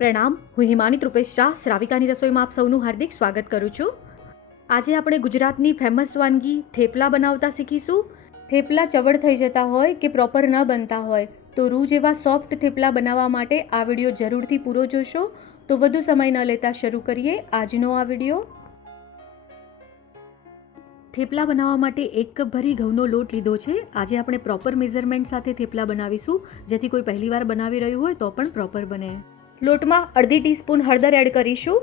પ્રણામ, હું હિમાનિત રૂપેશ શાહ, શ્રાવિકાની રસોઈમાં આપ સૌનું હાર્દિક સ્વાગત કરું છું. આજે આપણે ગુજરાતની ફેમસ વાનગી થેપલા બનાવતા શીખીશું. થેપલા ચવડ થઈ જતા હોય કે પ્રોપર ન બનતા હોય, તો રૂ જેવા સોફ્ટ થેપલા બનાવવા માટે આ વીડિયો જરૂરથી પૂરો જોશો. તો વધુ સમય ન લેતા શરૂ કરીએ આજનો આ વીડિયો. થેપલા બનાવવા માટે એક કપ ભરી ઘઉંનો લોટ લીધો છે. આજે આપણે પ્રોપર મેઝરમેન્ટ સાથે થેપલા બનાવીશું. જેથી કોઈ પહેલીવાર બનાવી રહ્યું હોય તો પણ પ્રોપર બને. લોટમાં અડધી ટીસ્પૂન હળદર એડ કરીશું.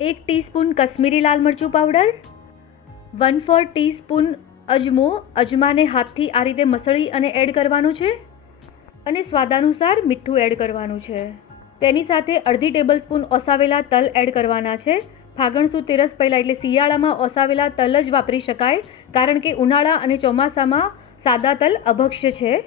એક ટીસ્પૂન કશ્મીરી લાલ મરચું પાવડર. વન ફોર ટીસ્પૂન અજમો. અજમાને હાથથી આ રીતે મસળી અને એડ કરવાનું છે. અને સ્વાદાનુસાર મીઠું એડ કરવાનું છે. તેની સાથે અડધી ટેબલ સ્પૂન ઓસાવેલા તલ એડ કરવાના છે. ફાગણ સુદ તેરસ પહેલાં એટલે શિયાળામાં ઓસાવેલા તલ જ વાપરી શકાય, કારણ કે ઉનાળા અને ચોમાસામાં સાદા તલ અભક્ષ્ય છે.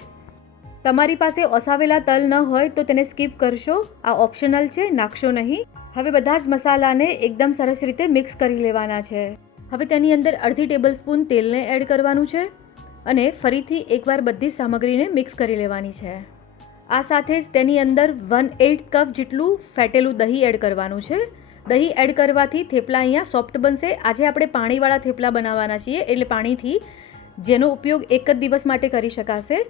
તમારી પાસે ઓસાવેલા તલ ન હોય તો તેને સ્કીપ કરશો. આ ઓપ્શનલ છે, નાખશો નહીં. હવે બધા જ મસાલાને એકદમ સરસ રીતે મિક્સ કરી લેવાના છે. હવે તેની અંદર અડધી ટેબલ સ્પૂન તેલને એડ કરવાનું છે અને ફરીથી એકવાર બધી સામગ્રીને મિક્સ કરી લેવાની છે. આ સાથે જ તેની અંદર વન એઇટ કપ જેટલું ફેટેલું દહીં એડ કરવાનું છે. દહીં એડ કરવાથી થેપલા અહીંયા સોફ્ટ બનશે. આજે આપણે પાણીવાળા થેપલા બનાવવાના છીએ એટલે પાણીથી જેનો ઉપયોગ એક જ દિવસ માટે કરી શકાશે.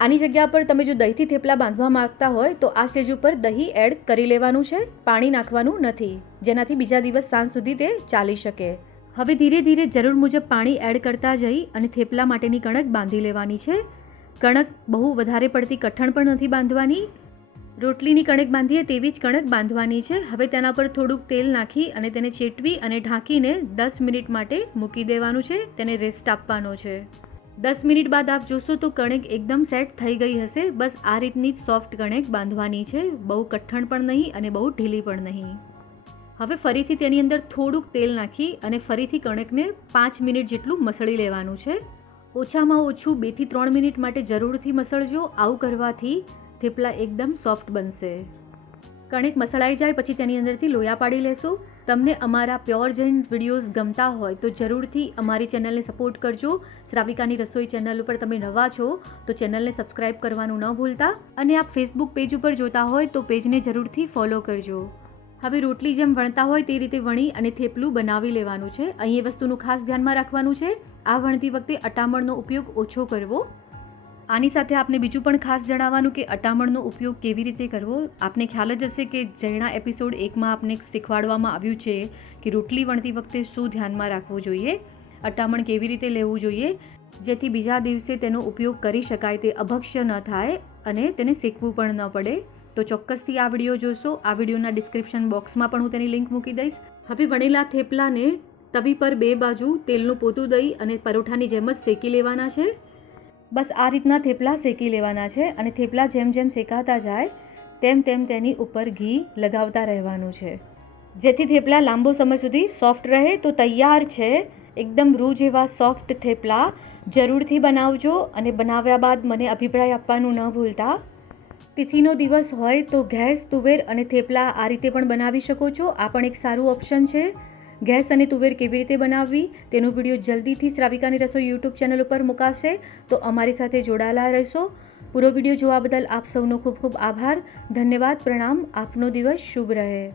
આની જગ્યા પર તમે જો દહીંથી થેપલા બાંધવા માંગતા હોય તો આ સ્ટેજ ઉપર દહીં એડ કરી લેવાનું છે, પાણી નાખવાનું નથી, જેનાથી બીજા દિવસ સાંજ સુધી તે ચાલી શકે. હવે ધીરે ધીરે જરૂર મુજબ પાણી એડ કરતા જઈ અને થેપલા માટેની કણક બાંધી લેવાની છે. કણક બહુ વધારે પડતી કઠણ પણ નથી બાંધવાની. રોટલીની કણક બાંધીએ તેવી જ કણક બાંધવાની છે. હવે તેના પર થોડુંક તેલ નાખી અને તેને ચેટવી અને ઢાંકીને દસ મિનિટ માટે મૂકી દેવાનું છે, તેને રેસ્ટ આપવાનો છે. દસ મિનિટ બાદ આપ જોશો તો કણક એકદમ સેટ થઈ ગઈ હશે. બસ આ રીતની જ સોફ્ટ કણક બાંધવાની છે. બહુ કઠણ પણ નહીં અને બહુ ઢીલી પણ નહીં. હવે ફરીથી તેની અંદર થોડુંક તેલ નાખી અને ફરીથી કણકને પાંચ મિનિટ જેટલું મસળી લેવાનું છે. ઓછામાં ઓછું બેથી ત્રણ મિનિટ માટે જરૂરથી મસળજો. આવું કરવાથી થેપલા એકદમ સોફ્ટ બનશે. કણિક મસળાઈ જાય પછી તેની અંદરથી લોયા પાડી લેશું. તમને અમારા પ્યોર જૈન વિડીયોઝ ગમતા હોય તો જરૂરથી અમારી ચેનલને સપોર્ટ કરજો. શ્રાવિકાની રસોઈ ચેનલ ઉપર તમે નવા છો તો ચેનલને સબસ્ક્રાઇબ કરવાનું ન ભૂલતા. અને આપ ફેસબુક પેજ ઉપર જોતા હોય તો પેજને જરૂરથી ફોલો કરજો. હવે રોટલી જેમ વણતા હોય તે રીતે વણી અને થેપલું બનાવી લેવાનું છે. અહીં એ વસ્તુનું ખાસ ધ્યાનમાં રાખવાનું છે. આ વણતી વખતે અટામણનો ઉપયોગ ઓછો કરવો. આની સાથે આપને બીજું પણ ખાસ જણાવવાનું કે અટામણનો ઉપયોગ કેવી રીતે કરવો? આપને ખ્યાલ જ હશે કે જૈણા એપિસોડ એકમાં આપને શીખવાડવામાં આવ્યું છે કે રોટલી વણતી વખતે શું ધ્યાનમાં રાખવું જોઈએ, અટામણ કેવી રીતે લેવું જોઈએ, જેથી બીજા દિવસે તેનો ઉપયોગ કરી શકાય તે અભક્ષ્ય ન થાય અને તેને શીખવું પણ ન પડે. તો ચોક્કસથી આ વીડિયો જોશો. આ વિડીયોના ડિસ્ક્રિપ્શન બોક્સમાં પણ હું તેની લિંક મૂકી દઈશ. હવે વણેલા થેપલાને તવી પર બે બાજુ તેલનું પોતું દઈ અને પરોઠાની જેમ જ શેકી લેવાના છે. બસ આ રીતના થેપલા શેકી લેવાના છે અને થેપલા જેમ જેમ શેકાતા જાય, તેમ તેમ તેની ઉપર ઘી લગાવતા રહેવાનું છે. જેથી થેપલા લાંબો સમય સુધી સોફ્ટ રહે તો તૈયાર છે. એકદમ રૂ જેવા સોફ્ટ થેપલા જરૂરથી બનાવજો અને બનાવ્યા બાદ મને અભિપ્રાય આપવાનું ન ભૂલતા. તિથિનો દિવસ હોય તો ગેસ, તુવેર અને થેપલા આ રીતે પણ બનાવી શકો છો. આ પણ એક સારું ઓપ્શન છે. ગેસ અને તુવેર કેવી રીતે બનાવવી તેનો વીડિયો જલ્દીથી શ્રાવિકાની રસોઈ યુટ્યુબ ચેનલ ઉપર મુકાશે. તો અમારી સાથે જોડાયેલા રહેશો. પૂરો વીડિયો જોવા બદલ આપ સૌનો ખૂબ ખૂબ આભાર. ધન્યવાદ. પ્રણામ. આપનો દિવસ શુભ રહે.